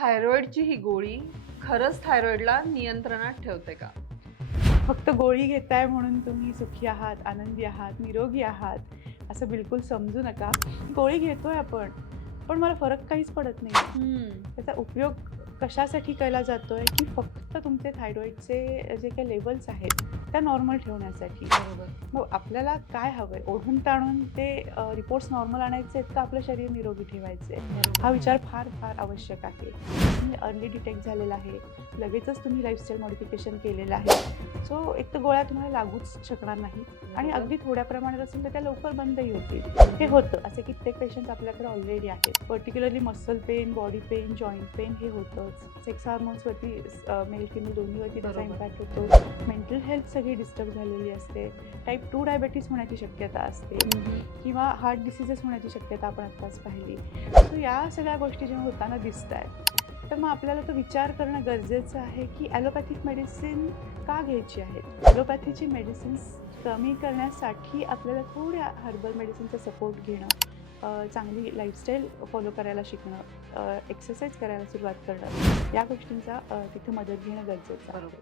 थायरॉइडची ही गोळी खरंच थायरॉइडला नियंत्रणात ठेवते का? फक्त गोळी घेताय म्हणून तुम्ही सुखी आहात आनंदी आहात निरोगी आहात असं बिलकुल समजू नका. गोळी घेतोय आपण पण मला फरक काहीच पडत नाही. त्याचा उपयोग कशासाठी केला जातोय की फक्त तुमचे थायरॉईडचे जे काही लेवल्स आहेत त्या नॉर्मल ठेवण्यासाठी. बरोबर. मग आपल्याला काय हवंय? ओढून ताणून ते रिपोर्ट्स नॉर्मल आणायचे आहेत का आपलं शरीर निरोगी ठेवायचे हा विचार फार फार आवश्यक आहे. तुम्ही अर्ली डिटेक्ट झालेला आहे. लगेचच तुम्ही लाईफस्टाईल मॉडिफिकेशन केलेलं आहे. सो एक तर गोळ्या तुम्हाला लागूच शकणार नाही आणि अगदी थोड्या प्रमाणात असेल तर त्या लवकर बंदही होतील. हे होतं. असे कित्येक पेशंट आपल्याकडे ऑलरेडी आहेत. Particularly muscle pain body pain joint pain हे होतंच सेक्स हार्मोन्सवरती मेल फिमेल दोन्हीवरती त्याचा. इम्पॅक्ट होतो. मेंटल हेल्थ सगळी डिस्टर्ब झालेली असते. टाईप टू डायबेटीस होण्याची शक्यता असते. किंवा हार्ट डिसिजेस होण्याची शक्यता आपण आत्ताच पाहिली. सो या सगळ्या गोष्टी जेव्हा होताना दिसत आहेत तर मग आपल्याला तो विचार करणं गरजेचं आहे की ॲलोपॅथिक मेडिसिन का घ्यायची आहेत ॲलोपॅथीची मेडिसिन्स कमी करण्यासाठी आपल्याला थोड्या हर्बल मेडिसिनचा सपोर्ट घेणं चांगली लाईफस्टाईल फॉलो करायला शिकणं एक्सरसाइज करायला सुरुवात करणं या गोष्टींचा तिथे मदत घेणं गरजेचं आहे. बरोबर.